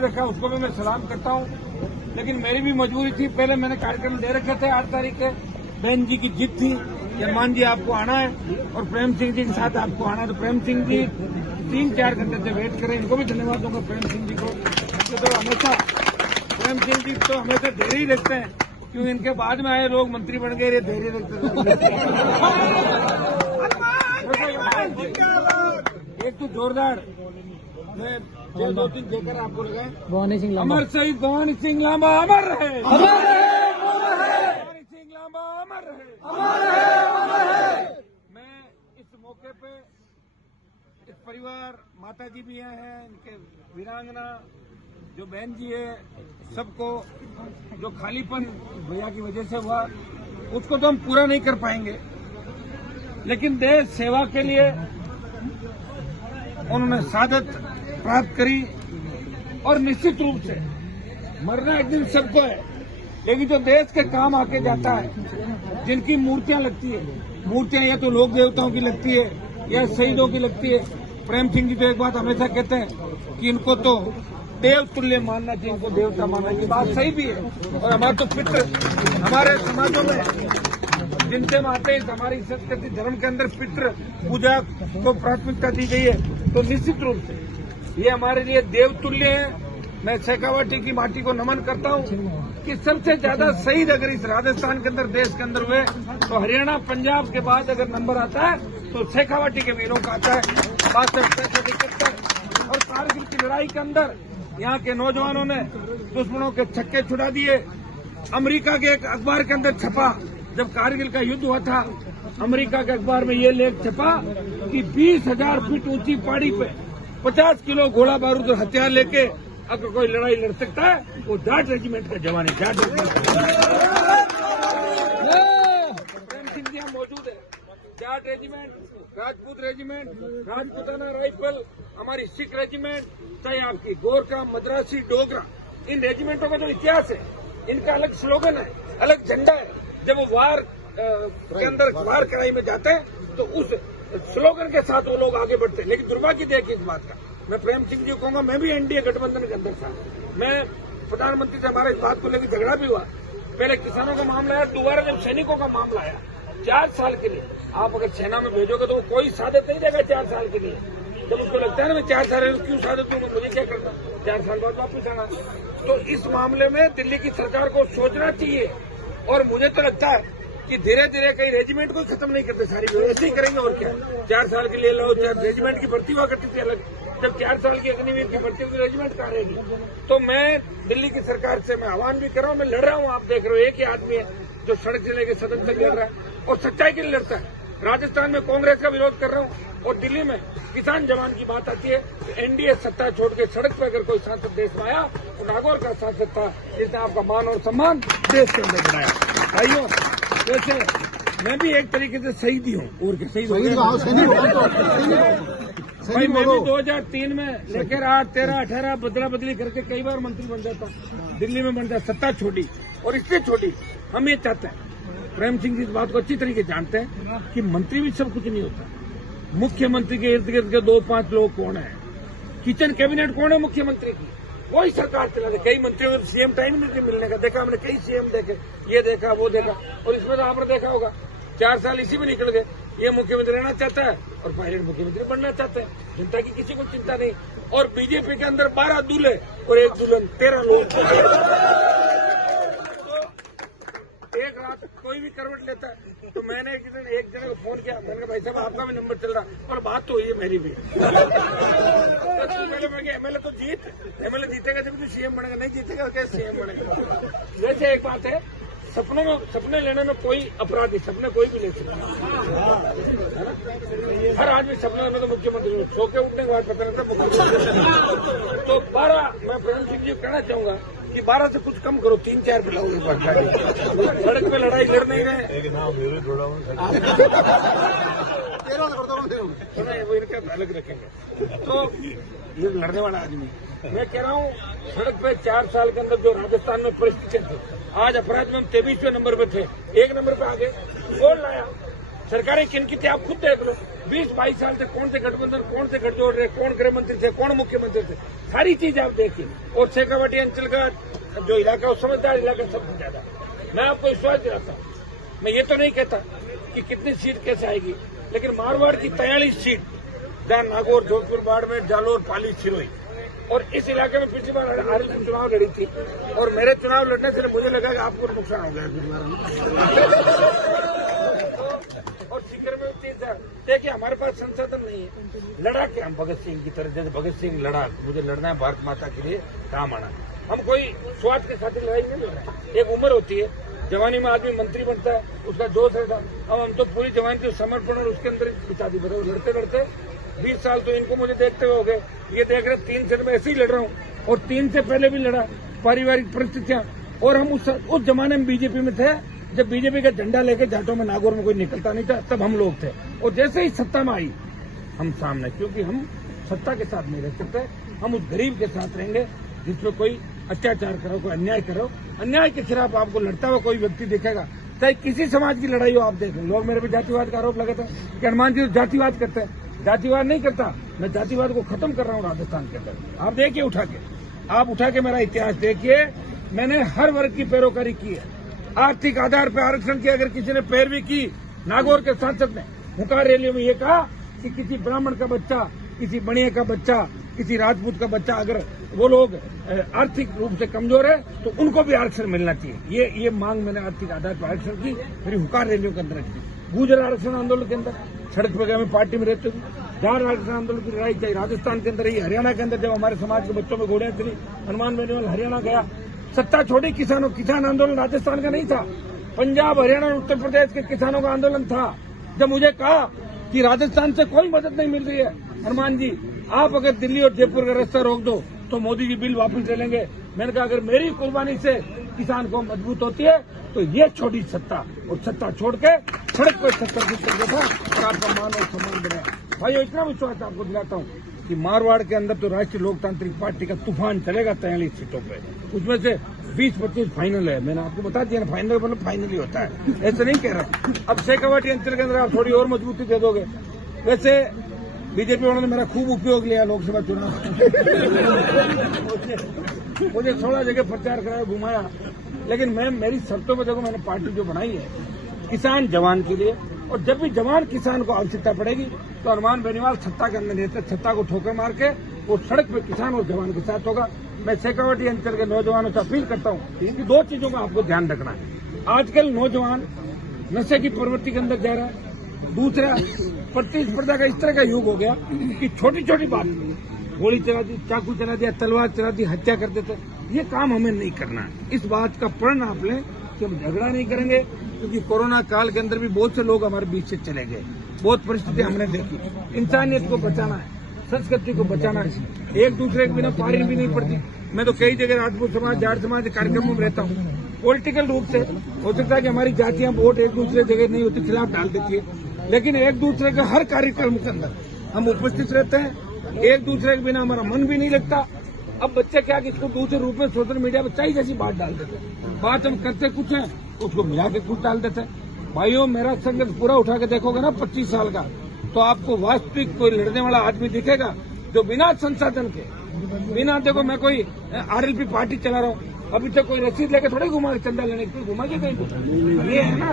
रखा उसको भी मैं सलाम करता हूँ, लेकिन मेरी भी मजबूरी थी। पहले मैंने कार्यक्रम दे रखे थे 8 तारीख के, बहन जी की जिद थी कि हनुमान जी आपको आना है और प्रेम सिंह जी के साथ आपको आना है। तो प्रेम सिंह जी 3-4 घंटे से वेट करें, इनको भी धन्यवाद दूंगा प्रेम सिंह जी को। तो हमेशा प्रेम सिंह जी तो हमेशा धैर्य ही रखते हैं, क्योंकि इनके बाद में आए लोग मंत्री बन गए, धैर्य रखते एक तो जोरदार मैं 2-3 देकर आपको लगाए। भवानी सिंह अमर शहीद भवानी सिंह लांबा अमर रहे, भवानी सिंह लांबा अमर रहे। मैं इस मौके पे इस परिवार माता जी भी आए हैं, इनके वीरांगना जो बहन जी है, सबको जो खालीपन भैया की वजह से हुआ उसको तो हम पूरा नहीं कर पाएंगे, लेकिन देश सेवा के लिए उन्होंने शहादत प्राप्त करी। और निश्चित रूप से मरना एक दिन सबको है, लेकिन जो देश के काम आके जाता है, जिनकी मूर्तियां लगती है, मूर्तियां या तो लोक देवताओं की लगती है या शहीदों की लगती है। प्रेम सिंह जी तो एक बात हमेशा कहते हैं कि इनको तो देव तुल्य मानना चाहिए, इनको देवता मानना चाहिए। बात सही भी है। और हमारे तो पितृ हमारे समाजों में जिनसे हम आते हैं, हमारी संस्कृति धर्म के अंदर पितृ पूजा को प्राथमिकता दी गई है, तो निश्चित रूप से ये हमारे लिए देवतुल्य है। मैं शेखावाटी की माटी को नमन करता हूँ कि सबसे ज्यादा शहीद अगर इस राजस्थान के अंदर देश के अंदर हुए तो हरियाणा पंजाब के बाद अगर नंबर आता है तो शेखावाटी के वीरों का आता है 62-71। और कारगिल की लड़ाई के अंदर यहाँ के नौजवानों ने दुश्मनों के छक्के छुड़ा दिए। अमेरिका के एक अखबार के अंदर छपा, जब कारगिल का युद्ध हुआ था, अमेरिका के अखबार में ये लेख छपा कि 20,000 फीट ऊंची पहाड़ी पे 50 किलो गोला बारूद और हथियार लेके अगर कोई लड़ाई लड़ सकता है वो जाट रेजिमेंट का जवान है। जाट प्रेम सिंह जी मौजूद है। Jat regiment, Rajput regiment, Rajputana rifle, हमारी सिख रेजिमेंट, चाहे आपकी गोरखा, मद्रासी, डोगरा, इन रेजिमेंटों का जो इतिहास है, इनका अलग स्लोगन है, अलग झंडा है। जब वो वार के अंदर वार कराई में जाते हैं तो उस स्लोगन के साथ वो लोग आगे बढ़ते हैं। लेकिन दुर्भाग्य देखिए इस बात का, मैं प्रेम सिंह जी को कहूंगा, मैं भी एनडीए गठबंधन के अंदर था। मैं प्रधानमंत्री से हमारे इस बात को लेकर झगड़ा भी हुआ। पहले किसानों का मामला आया, दोबारा जब सैनिकों का मामला आया, 4 साल के लिए आप अगर सेना में भेजोगे तो वो कोई सादत नहीं देगा 4 साल के लिए। जब उसको लगता है ना मैं 4 साल क्यों सादत दूंगा, मुझे क्या करना, 4 साल बाद वापस आना। तो इस मामले में दिल्ली की सरकार को सोचना चाहिए। और मुझे तो लगता है कि धीरे धीरे कई रेजिमेंट को खत्म नहीं करते, सारी ऐसे ही करेंगे। और क्या 4 साल के लिए लो, 4 रेजिमेंट की भर्ती हुआ करती थी अलग, जब 4 साल की अग्निवीर की भर्ती होगी रेजिमेंट कहाँ रहेगी। तो मैं दिल्ली की सरकार से मैं आह्वान भी कर रहा हूँ, मैं लड़ रहा हूँ। आप देख रहे हो एक ही आदमी है जो सड़क से लेकर सदन तक लड़ रहा है और सच्चाई के लिए लड़ता है। राजस्थान में कांग्रेस का विरोध कर रहा हूँ और दिल्ली में किसान जवान की बात आती है। एनडीए सत्ता छोड़ के सड़क पर अगर कोई सांसद देश में आया तो नागौर का सांसद था जिसने आपका मान और सम्मान देश के अंदर बढ़ाया। भाइयों, वैसे मैं भी एक तरीके से शहीद ही हूँ, और क्या शहीद भाई। मैं भी 2003 में लेकर 8, 13, 18 बदला बदली करके कई बार मंत्री बन जाता, दिल्ली में बन जाता, सत्ता छोड़ी और इससे छोड़ी। हम ये चाहते हैं, प्रेम सिंह जी इस बात को अच्छी तरीके जानते हैं कि मंत्री भी सब कुछ नहीं होता। मुख्यमंत्री के इर्द गिर्द के 2-5 लोग कौन है, किचन कैबिनेट कौन है मुख्यमंत्री की, कोई सरकार चला दे। कई मंत्रियों को सीएम टाइम नहीं मिलने का देखा हमने, कई सीएम देखे, ये देखा वो देखा। और इसमें तो आपने देखा होगा 4 साल इसी में निकल गए। ये मुख्यमंत्री रहना चाहता है और पायलट मुख्यमंत्री बनना चाहता है। जनता की किसी को चिंता नहीं। और बीजेपी के अंदर 12 दूल्हे और 1 दुल्हन, 13 लोग। एक रात कोई भी करवट लेता है। तो मैंने एक जगह को फोन किया, मैंने कहा भाई साहब आपका भी नंबर चल रहा और बात तो हुई है मेरी भी। एमएलए तो एमएलए जीतेगा जब तो सीएम बनेगा, नहीं जीतेगा कैसे सीएम बनेगा। वैसे एक बात है, सपने लेने में कोई अपराध नहीं, सपने कोई भी ले सकता है। हर आदमी सपने में तो मुख्यमंत्री सो के उठने के बाद पता नहीं था मुख्यमंत्री। तो 12 मैं प्रेम सिंह जी कहना चाहूंगा कि 12 से कुछ कम करो, 3-4 पिलाओ एक बार। सड़क पे लड़ाई लड़ नहीं रहे, वो इनका अलग रखेंगे। तो ये लड़ने वाला आदमी, मैं कह रहा हूँ सड़क पे 4 साल के अंदर जो राजस्थान में परिस्थितियां थी, आज अपराध में हम 23वें नंबर पे थे, 1 नंबर पे आगे गोल लाया। सरकारें किन की थी आप खुद देख लो। 20-22 साल से कौन से गठबंधन, कौन से गठजोड़ रहे, कौन गृह मंत्री थे, कौन मुख्यमंत्री थे, सारी चीज आप देखिए। और शेखावाटी अंचल का जो इलाका, वो समझदार इलाका सबसे ज्यादा। मैं आपको विश्वास दिलाता हूँ, मैं ये तो नहीं कहता कि कितनी सीट कैसे आएगी, लेकिन मारवाड़ की 43 सीट, जहां नागौर, जोधपुर, बाड़मेर, जालोर, पाली, सिरोही, और इस इलाके में पिछली बार आरएलपी चुनाव लड़ी थी, और मेरे चुनाव लड़ने से मुझे लगा कि आपको नुकसान हो गया। और सीकर में चीज देखिए, हमारे पास संसाधन नहीं है। लड़ा के हम भगत सिंह की तरह, जैसे भगत सिंह लड़ा, मुझे लड़ना है भारत माता के लिए, काम आना। हम कोई स्वार्थ के साथ लड़ाई नहीं लड़ रहे हैं। एक उम्र होती है, जवानी में आदमी मंत्री बनता है, उसका जोश रहता। अब हम तो पूरी जवानी को समर्पण और उसके अंदर बिता दी। बताओ, लड़ते लड़ते 20 साल तो इनको मुझे देखते हुए हो गए। ये देख रहे 3 साल में ऐसे ही लड़ रहा हूँ, और 3 से पहले भी लड़ा, पारिवारिक परिस्थितियां। और हम उस जमाने में बीजेपी में थे, जब बीजेपी का झंडा लेके जाटों में, नागौर में कोई निकलता नहीं था, तब हम लोग थे। और जैसे ही सत्ता में आई, हम सामने, क्योंकि हम सत्ता के साथ नहीं रह सकते, हम उस गरीब के साथ रहेंगे जिसमें कोई अत्याचार करो, कोई अन्याय करो। अन्याय के खिलाफ आपको लड़ता हुआ कोई व्यक्ति दिखेगा, चाहे किसी समाज की लड़ाई हो। आप देख लोग मेरे पे जातिवाद का आरोप लगाते हैं कि हनुमान जी जातिवाद करते हैं। जातिवाद नहीं करता, मैं जातिवाद को खत्म कर रहा हूँ राजस्थान के अंदर। आप देखिए, आप उठा के मेरा इतिहास देखिए, मैंने हर वर्ग की पैरोकारी की है। आर्थिक आधार पर आरक्षण की अगर किसी ने पैरवी की, नागौर के सांसद ने हुंकार रैलियों में ये कहा कि किसी ब्राह्मण का बच्चा, किसी बनिया का बच्चा, किसी राजपूत का बच्चा, अगर वो लोग आर्थिक रूप से कमजोर है तो उनको भी आरक्षण मिलना चाहिए। ये मांग मैंने आर्थिक आधार पर आरक्षण की, मेरी हुंकार रैलियों के अंदर रखी। गुर्जर आरक्षण आंदोलन के अंदर सड़क पर गए, मैं पार्टी में रहती हूँ। जहां आरक्षण आंदोलन की लड़ाई चाहे राजस्थान के अंदर ही, हरियाणा के अंदर जब हमारे समाज के बच्चों में गोलियां चली, हनुमान बेनीवाल हरियाणा गया, सत्ता छोड़ी किसानों। किसान आंदोलन राजस्थान का नहीं था, पंजाब, हरियाणा, उत्तर प्रदेश के किसानों का आंदोलन था। जब मुझे कहा कि राजस्थान से कोई मदद नहीं मिल रही है, हनुमान जी आप अगर दिल्ली और जयपुर का रास्ता रोक दो तो मोदी जी बिल वापस ले लेंगे। मैंने कहा अगर मेरी कुर्बानी से किसान को मजबूत होती है तो ये छोटी सत्ता, और सत्ता छोड़ के सड़क पर 70 कर देखा और आपका मान और सम्मान बनाया। भाई इतना विश्वास आपको दिलाता हूँ कि मारवाड़ के अंदर तो राष्ट्रीय लोकतांत्रिक पार्टी का तूफान चलेगा 43 सीटों पे। उसमें से 20-25 फाइनल है। मैंने आपको बता दिया ना, फाइनल मतलब फाइनल ही होता है, ऐसे नहीं कह रहा। अब शेखावाटी अंचल के अंदर आप थोड़ी और मजबूती दे दोगे। वैसे बीजेपी वालों ने मेरा खूब उपयोग लिया लोकसभा चुनाव मुझे 16 जगह प्रचार कराया, घुमाया, लेकिन मेरी शर्तों पर देखो, मैंने पार्टी जो बनाई है किसान जवान के लिए, और जब भी जवान किसान को आवश्यकता पड़ेगी तो हनुमान बेनीवाल सत्ता के अंदर रहते, सत्ता को ठोकर मार के वो सड़क पे किसान और जवान के साथ होगा। मैं शेखावाटी अंचल के नौजवानों से अपील करता हूँ कि 2 चीजों का आपको ध्यान रखना है। आजकल नौजवान नशे की प्रवृत्ति के अंदर जा रहा है। दूसरा, प्रतिस्पर्धा का इस तरह का युग हो गया कि छोटी छोटी बात, गोली चला दी, चाकू चला दिया, तलवार चला दी, हत्या कर देते। ये काम हमें नहीं करना है। इस बात का प्रण आप लें कि हम झगड़ा नहीं करेंगे, क्योंकि कोरोना काल के अंदर भी बहुत से लोग हमारे बीच से चले गए, बहुत परिस्थिति हमने देखी। इंसानियत को बचाना है, संस्कृति को बचाना है। एक दूसरे के बिना पारी भी नहीं पड़ती। मैं तो कई जगह राजपूत समाज, जाट समाज कार्यक्रमों में रहता हूँ। पॉलिटिकल रूप से हो सकता है कि हमारी जातियां वोट एक दूसरे जगह नहीं होती, खिलाफ डाल देती है, लेकिन एक दूसरे के हर कार्यक्रम के अंदर हम उपस्थित रहते हैं। एक दूसरे के बिना हमारा मन भी नहीं लगता। अब बच्चे क्या कि इसको दूसरे रूप में सोशल मीडिया पर चाहिए जैसी बात डाल देते हैं। बात हम करते कुछ है, उसको मिला के कुछ डाल देते हैं। भाइयों, मेरा संघर्ष पूरा उठा के देखोगे ना 25 साल का, तो आपको वास्तविक कोई लड़ने वाला आदमी दिखेगा जो बिना संसाधन के, बिना, देखो मैं कोई आरएलपी पार्टी चला रहा हूँ, अभी तक कोई रसीद लेके थोड़े घुमा के चंदा लेने के घुमा के कहीं, ये है ना।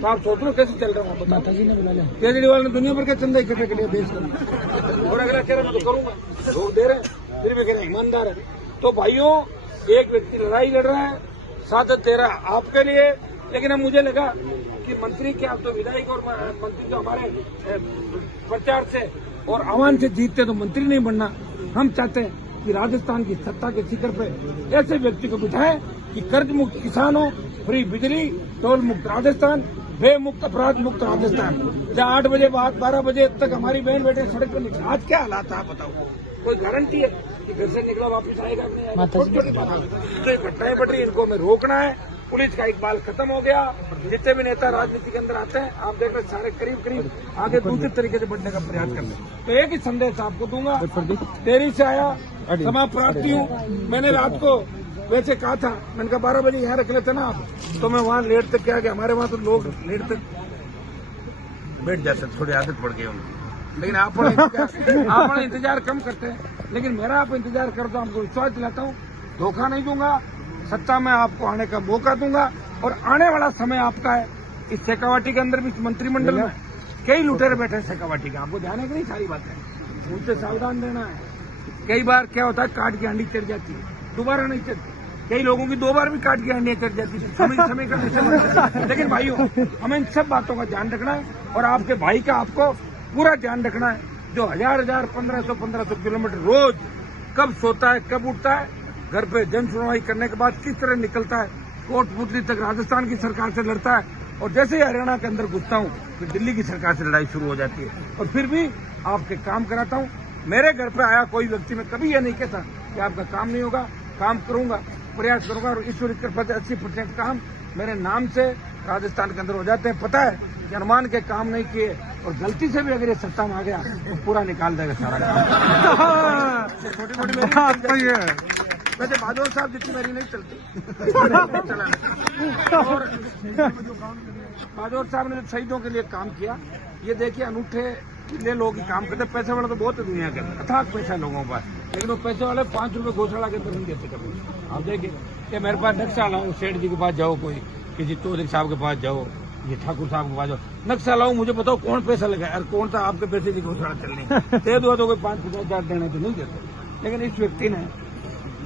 तो आप सोच लो कैसे चल रहा हूँ। माता जी ने बुला लिया, केजरीवाल ने दुनिया भर का चंदा इकट्ठा कर लिया देश का, और अगला कह रहा मैं तो करूंगा, लोग दे रहे हैं, फिर भी कह रहे ईमानदार है। तो भाइयों, एक व्यक्ति लड़ाई लड़ रहा है, सादत दे रहा है आपके लिए, लेकिन अब मुझे लगा कि मंत्री क्या, तो विधायक और मंत्री जो हमारे प्रचार से और आह्वान से जीतते तो मंत्री नहीं बनना। हम चाहते हैं कि राजस्थान की सत्ता के शिखर पे ऐसे व्यक्ति को बिठाएं कि कर्ज मुक्त किसान हो, फ्री बिजली, टोल मुक्त राजस्थान, भय मुक्त, अपराध मुक्त राजस्थान, जहाँ 8 बजे बाद 12 बजे तक हमारी बहन बेटे सड़क पर निकले। आज क्या हालात है आप बताओ? कोई गारंटी है कि घर से निकला वापिस आएगा नहीं? छोटी बात है, तो ये घटनाएं बढ़ रही, इनको हमें रोकना है। पुलिस का इकबाल खत्म हो गया। जितने भी नेता राजनीति के अंदर आते हैं, आप देख रहे सारे करीब करीब आगे दूसरे तरीके से बढ़ने का प्रयास करते हैं। तो एक ही संदेश आपको दूंगा, देरी से आया, क्षमा प्रार्थी हूँ। मैंने रात को वैसे कहा था, मैंने कहा 12 बजे यहाँ रख लेते ना आप, तो मैं वहाँ लेट तक क्या, हमारे वहाँ तो लोग लेट तक बैठ जाते, थोड़ी आदत पड़ गई उनकी। लेकिन आप इंतजार कम करते हैं, लेकिन मेरा आप इंतजार कर दो, आपको विश्वास दिलाता हूँ, धोखा नहीं दूंगा, सत्ता में आपको आने का मौका दूंगा। और आने वाला समय आपका है। इस शेखावाटी के अंदर भी मंत्रिमंडल में कई लुटेरे बैठे हैं शेखावाटी का, आपको ध्यान है कि नहीं? सारी बातें उनसे सावधान रहना है। कई बार क्या होता है, काट की हांडी चढ़ जाती है, दोबारा नहीं चढ़ती। कई लोगों की 2 बार भी काट की हांडियां चढ़ जाती है, समय का निश्चय। लेकिन भाइयों, हमें इन सब बातों का ध्यान रखना है और आपके भाई का आपको पूरा ध्यान रखना है। जो 1000 1500 किलोमीटर रोज कब सोता है, कब उठता है, घर पे जन सुनवाई करने के बाद किस तरह निकलता है, कोटपुतली तक राजस्थान की सरकार से लड़ता है, और जैसे ही हरियाणा के अंदर घुसता हूँ फिर दिल्ली की सरकार से लड़ाई शुरू हो जाती है। और फिर भी आपके काम कराता हूँ। मेरे घर पे आया कोई व्यक्ति, मैं कभी यह नहीं कहता कि आपका काम नहीं होगा, काम करूंगा, प्रयास करूंगा। और ईश्वर की कृपा से 80% काम मेरे नाम से राजस्थान के अंदर हो जाते हैं। पता है कि अनुमान के काम नहीं किए और गलती से भी अगर ये सत्ता में आ गया तो पूरा निकाल देगा सारा काम। छोटी मोटी वैसे बहादुर साहब जितनी मेरी नहीं चलती और बहादुर साहब ने शहीदों के लिए काम किया। ये देखिए, अनूठे ले लोग ही काम करते। पैसे वाले तो बहुत है दुनिया के, अथाक पैसा लोगों के पास, लेकिन वो पैसे वाले 5 रुपए घोषणा के अंदर नहीं देते कभी। आप देखिए कि मेरे पास नक्शा लाऊं, सेठ जी के पास जाओ, कोई किसी चौधरी साहब के पास जाओ, ये ठाकुर साहब के पास जाओ, नक्शा लाऊं, मुझे बताओ कौन पैसा लगाए और कौन सा आपके पैसे की घोषणा चलनी दे दो तो कोई 5-50 देने तो नहीं देते। लेकिन इस व्यक्ति ने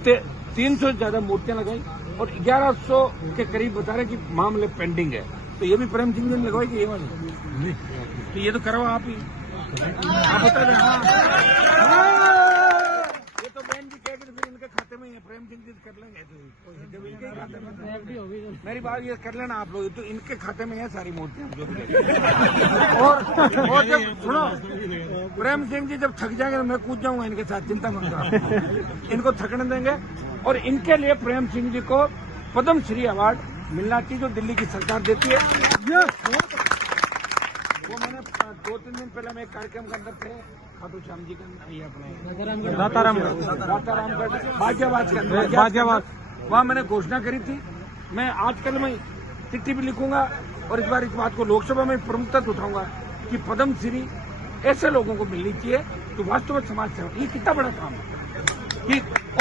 300 से ज्यादा मूर्तियां लगाई और 1100 के करीब बता रहे कि मामले पेंडिंग है। तो ये भी प्रेम सिंह जी ने लगवाई कि ये वाली? तो ये तो करवा आप ही, आप बता दें। ये तो बहन जी कह के फिर इनके खाते में प्रेम सिंह जी कर लेंगे, तो जब इनके खाते में, मेरी बात ये कर लेना आप लोग, तो इनके खाते में है सारी मूर्तियां जो भी। और जब सुनो, प्रेम सिंह जी जब थक जाएंगे तो मैं कूद जाऊंगा इनके साथ, चिंता मत करो, इनको थकने देंगे। और इनके लिए प्रेम सिंह जी को पद्म श्री अवार्ड मिलना चाहिए, जो दिल्ली की सरकार देती है। वो मैंने 2-3 दिन पहले मैं एक कार्यक्रम के अंदर थे, खाटू श्याम जी के अपने गाजियाबाद, वहाँ मैंने घोषणा करी थी। मैं आजकल में चिट्ठी भी लिखूंगा और इस बार इस बात को लोकसभा में प्रमुखता से उठाऊंगा कि पद्म श्री ऐसे लोगों को मिलनी चाहिए जो वास्तव में समाज सेवा। ये कितना बड़ा काम है।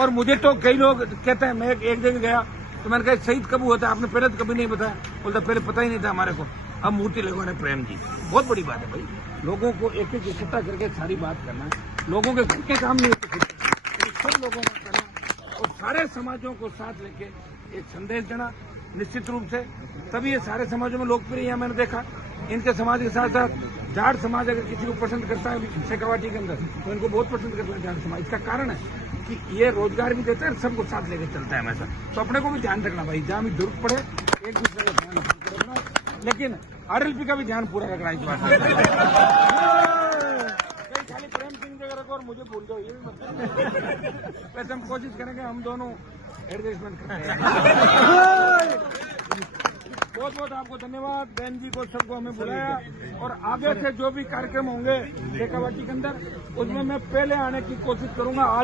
और मुझे तो कई लोग कहते हैं, मैं एक जगह गया तो मैंने कहा शहीद कब हुआ था, आपने पहले तो कभी नहीं बताया। बोलता पहले पता ही नहीं था हमारे को, अब मूर्ति लगवाने प्रेम जी। बहुत बड़ी बात है भाई, लोगों को एक एक इकट्ठा करके सारी बात करना है। लोगों के घर के काम नहीं होते, सब लोगों को करना और सारे समाजों को साथ लेके एक संदेश देना निश्चित रूप से, तभी ये सारे समाजों में लोकप्रिय है। मैंने देखा इनके समाज के साथ साथ जाट समाज अगर किसी को पसंद करता है शेखावाटी के अंदर, तो इनको बहुत पसंद करता है जाट समाज। इसका कारण है कि ये रोजगार भी देता है, सबको साथ लेकर चलता है हमेशा। तो अपने को भी ध्यान रखना भाई, जहाँ भी जरूरत पड़े एक दूसरे का ध्यान रखना, लेकिन RLP का भी ध्यान पूरा रखना इस बात में। खाली प्रेम सिंह जगह रखो और मुझे भूल जाओ, ये भी मतलब। वैसे हम कोशिश करेंगे, हम दोनों एडजस्टमेंट करेंगे। बहुत बहुत आपको धन्यवाद, बहन जी को, सबको हमें बुलाया। और आगे से जो भी कार्यक्रम होंगे शेखावाटी के अंदर, उसमें मैं पहले आने की कोशिश करूंगा। आज